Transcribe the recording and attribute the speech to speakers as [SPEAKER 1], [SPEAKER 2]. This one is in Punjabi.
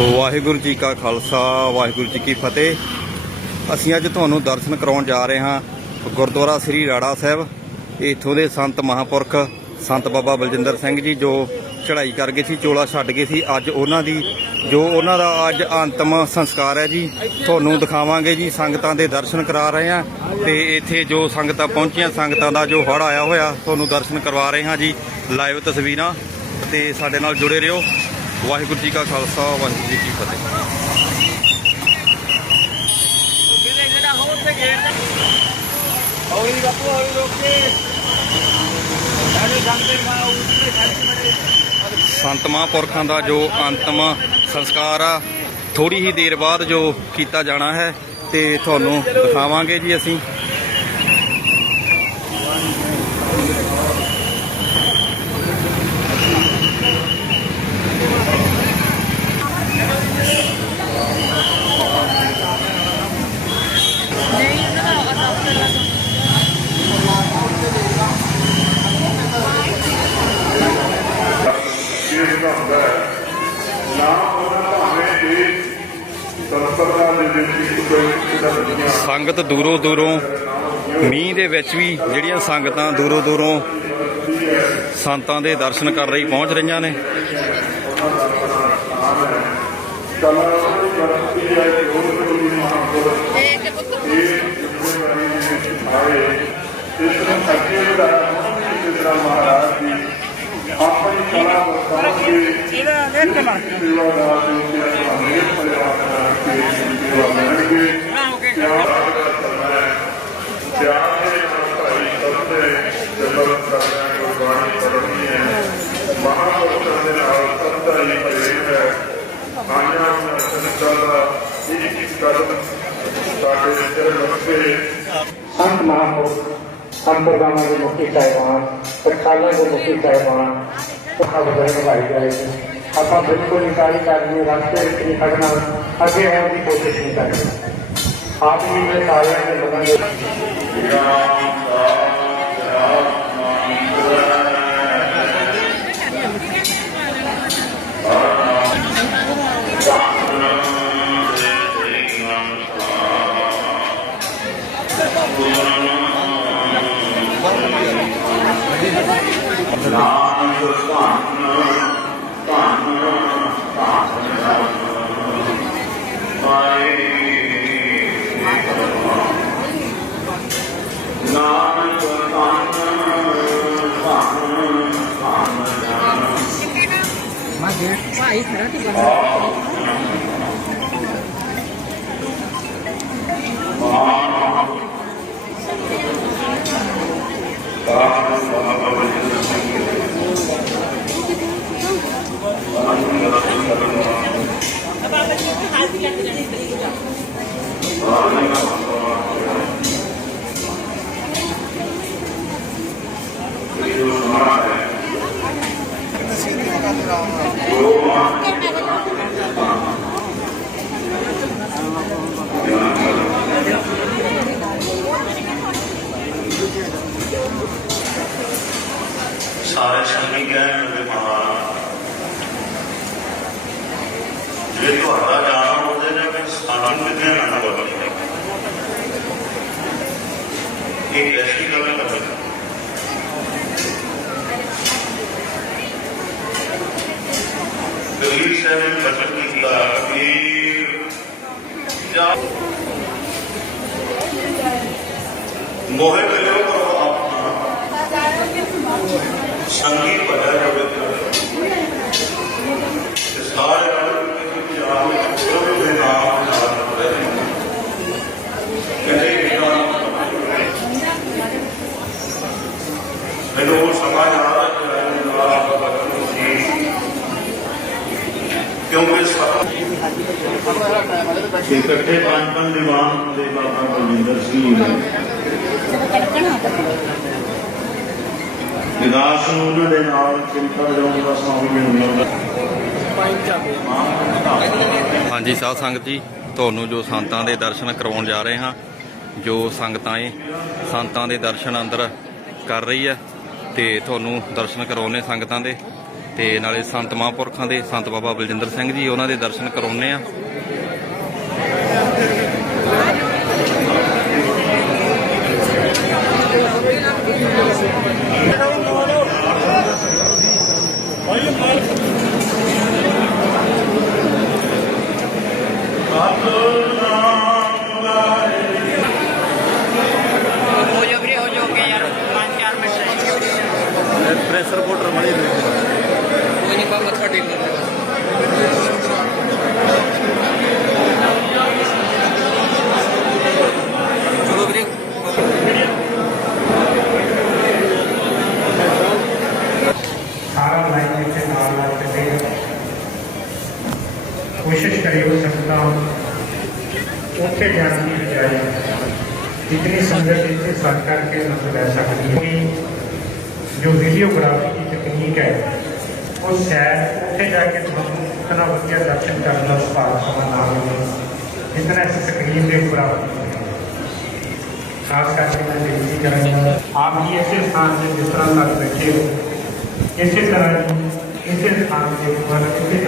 [SPEAKER 1] ਵਾਹਿਗੁਰੂ ਜੀ ਕਾ ਖਾਲਸਾ, ਵਾਹਿਗੁਰੂ ਜੀ ਕੀ ਫਤਿਹ। ਅਸੀਂ ਅੱਜ ਤੁਹਾਨੂੰ ਦਰਸ਼ਨ ਕਰਾਉਣ ਜਾ ਰਹੇ ਹਾਂ ਗੁਰਦੁਆਰਾ ਸ੍ਰੀ ਰਾੜਾ ਸਾਹਿਬ, ਇੱਥੋਂ ਦੇ ਸੰਤ ਮਹਾਪੁਰਖ ਸੰਤ ਬਾਬਾ ਬਲਜਿੰਦਰ ਸਿੰਘ ਜੀ, ਜੋ ਚੜ੍ਹਾਈ ਕਰ ਗਏ ਸੀ, ਚੋਲਾ ਛੱਡ ਗਏ ਸੀ। ਅੱਜ ਉਹਨਾਂ ਦੀ, ਜੋ ਉਹਨਾਂ ਦਾ ਅੱਜ ਅੰਤਮ ਸੰਸਕਾਰ ਹੈ ਜੀ, ਤੁਹਾਨੂੰ ਦਿਖਾਵਾਂਗੇ ਜੀ, ਸੰਗਤਾਂ ਦੇ ਦਰਸ਼ਨ ਕਰਾ ਰਹੇ ਹਾਂ। ਤੇ ਇੱਥੇ ਜੋ ਸੰਗਤਾਂ ਪਹੁੰਚੀਆਂ, ਸੰਗਤਾਂ ਦਾ ਜੋ ਹੜ ਆਇਆ ਹੋਇਆ, ਤੁਹਾਨੂੰ ਦਰਸ਼ਨ ਕਰਵਾ ਰਹੇ ਹਾਂ ਜੀ। ਲਾਈਵ ਤਸਵੀਰਾਂ ਤੇ ਸਾਡੇ ਨਾਲ ਜੁੜੇ ਰਹੋ। ਵਾਹਿਗੁਰੂ ਜੀ ਕਾ ਖਾਲਸਾ ਵਾਹਿਗੁਰੂ ਜੀ ਕੀ ਫਤਿਹ।
[SPEAKER 2] ਹੌਲੀ ਬਾਪੂ ਹੌਲੀ ਰੋਕੇ। ਸਾਡੇ ਜੰਗਦੇ ਮਾਂ ਉੱਤੇ ਖੜੀ
[SPEAKER 1] ਸੰਤ ਮਹਾਂਪੁਰਖਾਂ ਦਾ ਜੋ ਅੰਤਮ ਸੰਸਕਾਰ ਆ ਥੋੜੀ ਹੀ ਦੇਰ ਬਾਅਦ ਜੋ ਕੀਤਾ ਜਾਣਾ ਹੈ ਤੇ ਤੁਹਾਨੂੰ ਦਿਖਾਵਾਂਗੇ ਜੀ ਅਸੀਂ
[SPEAKER 3] ਇਹ ਜਿਹੜਾ ਹੁੰਦਾ ਹੈ ਨਾ ਉਹਨਾਂ ਭਾਵੇਂ ਇਹ ਸੰਸਰਦਾ ਦੇ ਵਿੱਚ ਕੋਈ ਜਿਹੜਾ ਦੁਨੀਆ
[SPEAKER 1] ਸੰਗਤ ਦੂਰੋਂ ਦੂਰੋਂ, ਮੀਂਹ ਦੇ ਵਿੱਚ ਵੀ ਜਿਹੜੀਆਂ ਸੰਗਤਾਂ ਦੂਰੋਂ ਦੂਰੋਂ ਸੰਤਾਂ ਦੇ ਦਰਸ਼ਨ ਕਰ ਰਹੀ ਪਹੁੰਚ ਰਹੀਆਂ ਨੇ।
[SPEAKER 3] ਕਲਾ ਮਹਾਪੁਰਸ਼ਾਂ ਦੇ ਨਾਲ ਸਭ ਦਾ ਹੀ ਪ੍ਰੇਮ ਹੈ ਆਇਆ ਮੈਂ ਸੰਤਾਂ ਦਾ ਇੱਕ ਇੱਕ ਕਦਮ ਸਾਡੇ ਚਰਨ ਰੱਖੇ
[SPEAKER 4] ਸੰਤ ਮਹਾਂਪੁਰਖ ਸੰਪਰਦਾਵਾਂ ਦੇ ਮੁਖੀ ਸਾਹਿਬਾਨ ਪ੍ਰਖਾਲਾਂ ਦੇ ਮੁਖੀ ਸਾਹਿਬਾਨ ਸੁਖਾ ਬਦਲ ਨਿਭਾਈ ਜਾਏ ਆਪਾਂ ਬਿਲਕੁਲ ਇਨਕਾਰੀ ਕਰਨੀ ਰਸਤੇ ਵਿੱਚ ਨਹੀਂ ਖੜਨਾ ਅੱਗੇ ਆਉਣ ਦੀ ਕੋਸ਼ਿਸ਼ ਨਹੀਂ ਕਰਨੀ ਆਪ ਹੀ ਮੇਰੇ ਸਾਰਿਆਂ ਦੇ ਬਦਲ
[SPEAKER 5] Vai, será que vai? ます。एक रस्सी द्वारा पकड़ना कबीर साहब मतलब किया कबीर मोहे करो करो अपना संगी पढ़ा करो सारे जाओ करो बिना ਕਿਉਂਕਿ ਇਕੱਠੇ ਪੰਜ ਪੰਜ ਦੀਵਾਨ ਦੇ ਬਾਬਾ ਬਲਜਿੰਦਰ ਸਿੰਘ ਨੇ। ਵਿਦਾਸ ਨੂੰ ਉਹਨਾਂ ਦੇ ਨਾਲ ਚਿੰਤਾ ਜਾਊਗਾ ਸਵਾਮੀ ਮਿਲਦਾ।
[SPEAKER 1] ਹਾਂਜੀ, ਸਾਧ ਸੰਗਤ ਜੀ, ਤੁਹਾਨੂੰ ਜੋ ਸੰਤਾਂ ਦੇ ਦਰਸ਼ਨ ਕਰਵਾਉਣ ਜਾ ਰਹੇ ਹਾਂ, ਜੋ ਸੰਗਤਾਂ ਏ ਸੰਤਾਂ ਦੇ ਦਰਸ਼ਨ ਅੰਦਰ ਕਰ ਰਹੀ ਹੈ, ਤੇ ਤੁਹਾਨੂੰ ਦਰਸ਼ਨ ਕਰਾਉਣੇ ਸੰਗਤਾਂ ਦੇ। ਤੇ ਨਾਲੇ ਸੰਤ ਮਹਾਂਪੁਰਖਾਂ ਦੇ ਸੰਤ ਬਾਬਾ ਬਲਜਿੰਦਰ ਸਿੰਘ ਜੀ, ਉਹਨਾਂ ਦੇ ਦਰਸ਼ਨ ਕਰਾਉਣੇ ਆ
[SPEAKER 4] कार्यों से नाम ला कोशिश करियो संता उसे ज्ञान की बजाय इतनी संगत इतने सरकार के मतलब सकती है जो वीडियोग्राफी की तकनीक है, वो शायद उसे जाके इतना वजिया दर्शन करना सुभाग समा ना मिले जितना इस स्क्रीन के बराबर खास करके मैं बेनती करूँगा, आप भी ऐसे स्थान से जिस तरह तक बैठे हो ऐसे कराएगी ऐसे स्थान से तुम्हारा ऐसे